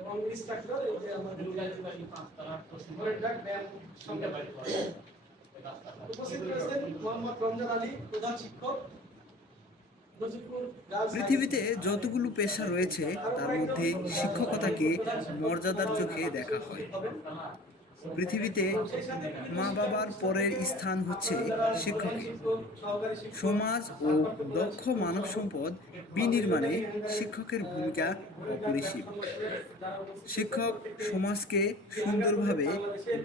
এবং ইনস্ট্রাক্টর এই যে আমাদের উপস্থিত রয়েছেন মোহাম্মদ রমজান আলী, প্রধান শিক্ষক, নজিবপুর গার্লস হাই স্কুল। পৃথিবীতে যতগুলো পেশা রয়েছে তার মধ্যে শিক্ষকতাকে মর্যাদার চোখে দেখা হয়। পৃথিবীতে মা বাবার পরের স্থান হচ্ছে শিক্ষকের। সমাজ ও দক্ষ মানব সম্পদ বিনির্মাণে শিক্ষকের ভূমিকা অপরিসীম। শিক্ষক সমাজকে সুন্দরভাবে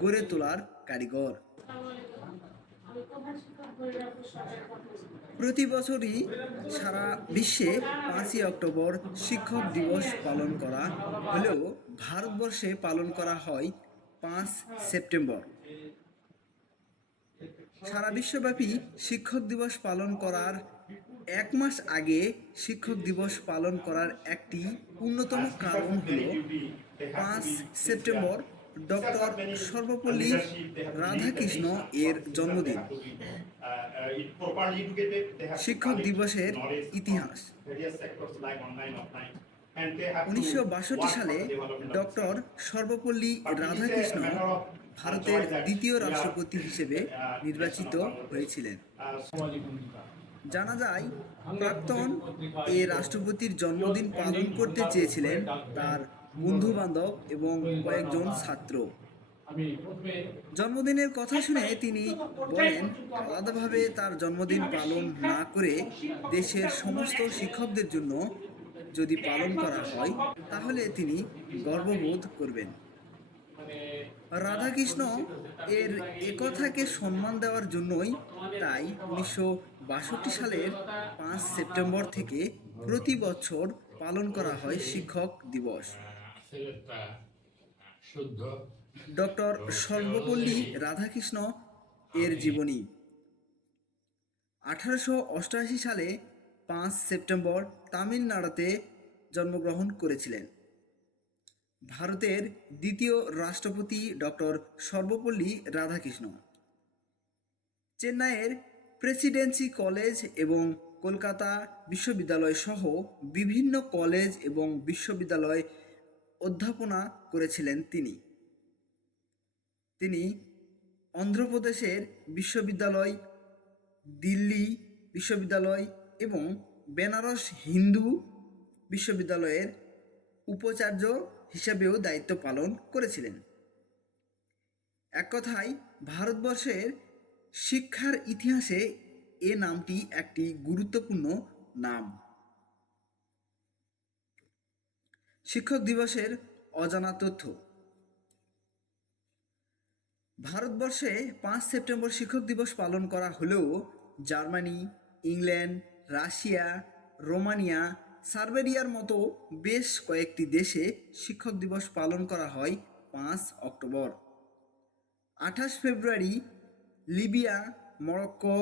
গড়ে তোলার কারিগর। প্রতি বছরই সারা বিশ্বে 5ই অক্টোবর শিক্ষক দিবস পালন করা হলেও ভারতবর্ষে পালন করা হয় 5 সেপ্টেম্বর। সারা বিশ্বব্যাপী শিক্ষক দিবস পালন করার 1 মাস আগে শিক্ষক দিবস পালন করার একটি অন্যতম কারণ হল 5 সেপ্টেম্বর ডক্টর সর্বপল্লী রাধাকৃষ্ণ এর জন্মদিন। শিক্ষক দিবসের ইতিহাস: 1962 সালে ডক্টর সর্বপল্লী রাধাকৃষ্ণ ভারতের দ্বিতীয় রাষ্ট্রপতি হিসেবে নির্বাচিত হয়েছিলেন। জানা যায়, প্রাক্তন এ রাষ্ট্রপতির জন্মদিন পালন করতে চেয়েছিলেন তার বন্ধু বান্ধব এবং কয়েকজন ছাত্র। জন্মদিনের কথা শুনে তিনি বলেন, আলাদাভাবে তার জন্মদিন পালন না করে দেশের সমস্ত শিক্ষকদের জন্য যদি পালন করা হয় তাহলে তিনি গর্ববোধ করবেন। রাধাকৃষ্ণ এর একথাকে সম্মান দেওয়ার জন্যই তাই 1962 সালের 5 সেপ্টেম্বর থেকে প্রতি বছর পালন করা হয় শিক্ষক দিবস। ডক্টর সর্বপল্লী রাধাকৃষ্ণ এর জীবনী: 1888 সালে 5 সেপ্টেম্বর তামিলনাড়ুতে জন্মগ্রহণ করেছিলেন। ভারতের দ্বিতীয় রাষ্ট্রপতি ডক্টর সর্বপল্লী রাধাকৃষ্ণ চেন্নাইয়ের প্রেসিডেন্সি কলেজ এবং কলকাতা বিশ্ববিদ্যালয় সহ বিভিন্ন কলেজ এবং বিশ্ববিদ্যালয়ে অধ্যাপনা করেছিলেন। তিনি অন্ধ্রপ্রদেশের বিশ্ববিদ্যালয়, দিল্লি বিশ্ববিদ্যালয় এবং বেনারস হিন্দু বিশ্ববিদ্যালয়ের উপাচার্য হিসেবেও দায়িত্ব পালন করেছিলেন। এক কথায় ভারতবর্ষের শিক্ষার ইতিহাসে এ নামটি একটি গুরুত্বপূর্ণ নাম। শিক্ষক দিবসের অজানা তথ্য: ভারতবর্ষে 5 সেপ্টেম্বর শিক্ষক দিবস পালন করা হলেও জার্মানি, ইংল্যান্ড, রাশিয়া, রোমানিয়া, সার্বিয়ার মতো বেশ কয়েকটি দেশে শিক্ষক দিবস পালন করা হয় 5 অক্টোবর। 28 ফেব্রুয়ারি লিবিয়া, মরক্কো,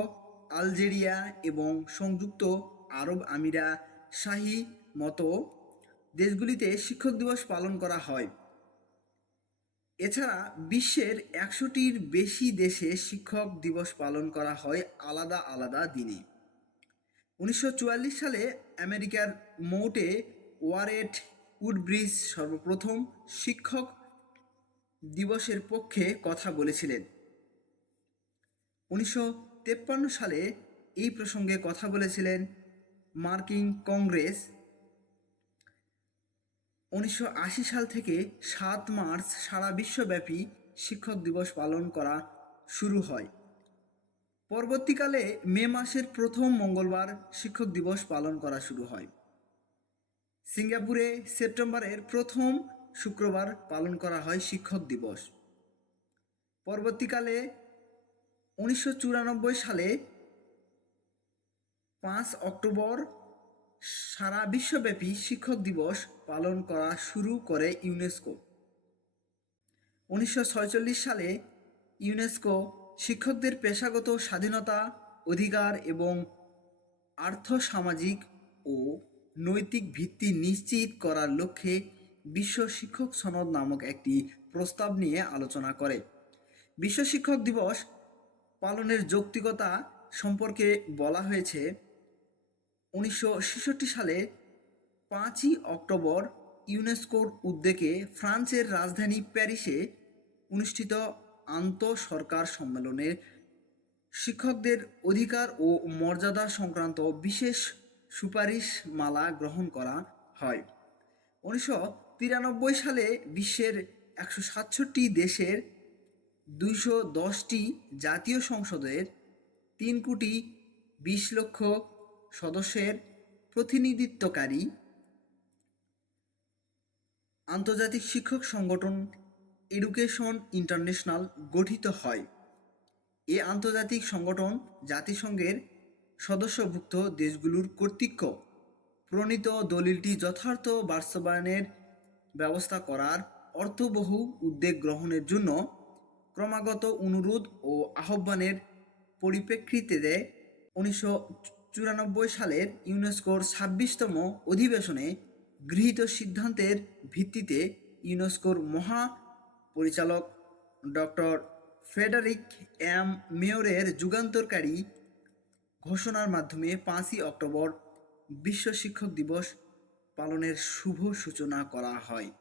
আলজেরিয়া এবং সংযুক্ত আরব আমিরা শাহী মতো দেশগুলিতে শিক্ষক দিবস পালন করা হয়। এছাড়া বিশ্বের 100টির বেশি দেশে শিক্ষক দিবস পালন করা হয় আলাদা আলাদা দিনে। 1944 সালে আমেরিকার মৌটে ওয়ারেট উডব্রিজ সর্বপ্রথম শিক্ষক দিবসের পক্ষে কথা বলেছিলেন। 1953 সালে এই প্রসঙ্গে কথা বলেছিলেন মার্কিন কংগ্রেস। 1980 সাল থেকে 7 মার্চ সারা বিশ্বব্যাপী শিক্ষক দিবস পালন করা শুরু হয়। পরবর্তীকালে মে মাসের প্রথম মঙ্গলবার শিক্ষক দিবস পালন করা শুরু হয়। সিঙ্গাপুরে সেপ্টেম্বরের প্রথম শুক্রবার পালন করা হয় শিক্ষক দিবস। পরবর্তীকালে 1994 সালে 5 অক্টোবর সারা বিশ্বব্যাপী শিক্ষক দিবস পালন করা শুরু করে ইউনেস্কো। 1946 সালে ইউনেস্কো শিক্ষকদের পেশাগত স্বাধীনতা, অধিকার এবং আর্থ-সামাজিক ও নৈতিক ভিত্তি নিশ্চিত করার লক্ষ্যে বিশ্ব শিক্ষক সনদ নামক একটি প্রস্তাব নিয়ে আলোচনা করে। বিশ্ব শিক্ষক দিবস পালনের যৌক্তিকতা সম্পর্কে বলা হয়েছে, 1966 সালে 5ই অক্টোবর ইউনেস্কোর উদ্যোগে ফ্রান্সের রাজধানী প্যারিসে অনুষ্ঠিত আন্তঃসরকার সম্মেলনে শিক্ষকদের অধিকার ও মর্যাদা সংক্রান্ত বিশেষ সুপারিশমালা গ্রহণ করা হয়। 1993 সালে বিশ্বের 167 দেশের 210টি জাতীয় সংসদের 3,20,00,000 সদস্যের প্রতিনিধিত্বকারী আন্তর্জাতিক শিক্ষক সংগঠন এডুকেশন ইন্টারন্যাশনাল গঠিত হয়। এ আন্তর্জাতিক সংগঠন জাতিসংঘের সদস্যভুক্ত দেশগুলোর কর্তৃক প্রণীত দলিলটি যথার্থ বাস্তবায়নের ব্যবস্থা করার অর্থবহ উদ্যোগ গ্রহণের জন্য ক্রমাগত অনুরোধ ও আহ্বানের পরিপ্রেক্ষিতে 1994 সালের ইউনেস্কোর 26তম অধিবেশনে গৃহীত সিদ্ধান্তের ভিত্তিতে ইউনেস্কোর মহাপরিচালক ডক্টর ফ্রেডারিক এম মেয়রের যুগান্তকারী ঘোষণার মাধ্যমে 5ই অক্টোবর বিশ্ব শিক্ষক দিবস পালনের শুভ সূচনা করা হয়।